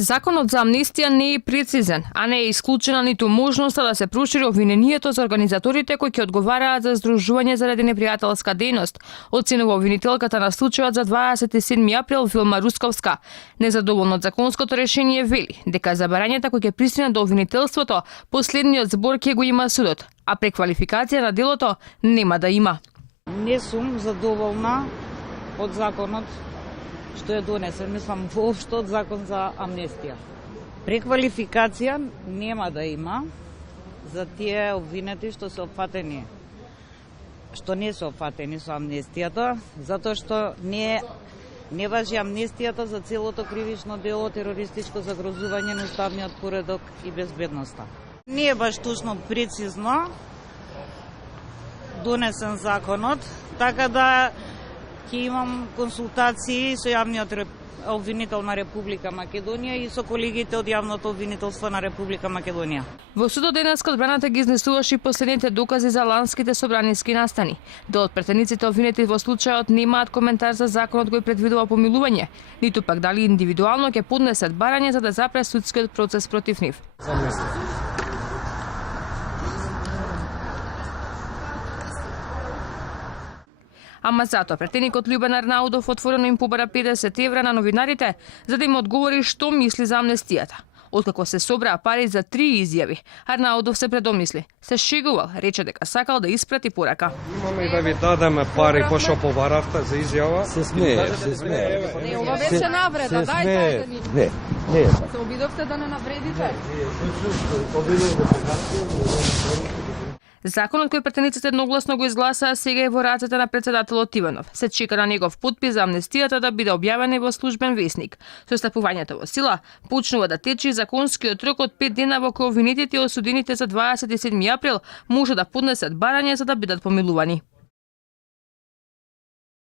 Законот за амнестија не е прецизен, а не е исклучена ниту можноста да се прошири обвинението за организаторите кои ќе одговараат за здружување заради непријателска дејност, оценува обвинителката на случајот за 27 април Вилма Русковска. Незадоволна од законското решение вели дека забарањата кои ќе пристигнат до обвинителството, последниот збор ќе го има судот, а преквалификација на делото нема да има. Не сум задоволна од законот што е донесен, мислам воопшто од закон за амнестија. Преквалификација нема да има за тие обвинети што се опфатени, што не се опфатени со амнестијата, затоа што не важи амнестијата за целото кривично дело терористичко загрозување на уставниот поредок и безбедноста. Не е баш точно прецизно донесен законот, така да ќе имам консултации со јавниот обвинител на Република Македонија и со колегите од јавното обвинителство на Република Македонија. Во судот денеска одбраната ги изнесуваше последните докази за ланските собраниски настани. Дел од претениците обвинети во случајот немаат коментар за законот кој предвидува помилување, ниту пак дали индивидуално ќе поднесат барање за да запре судскиот процес против нив. Ама затоа претеникот Љубен Арнаудов отворено им побара 50 евра на новинарите за да им одговори што мисли за амнестијата. Откако се собраа пари за 3 изјави, Арнаудов се предомисли. Се шегувал, рече дека сакал да испрати порака. Имаме и да ви дадеме пари пошто побаравте за изјава. Се смее. Не, ова беше навреда, дајте ни. Не. Се обидовте да не навредите. Законот кој претениците едногласно го изгласаа сега е во рацете на председателот Иванов. Се чека на негов подпис за амнестијата да биде објавена во службен весник. Со стапувањето во сила почнува да тече законскиот рок од 5 дена во кој обвинетите и осудените за 27 април може да поднесат барање за да бидат помилувани.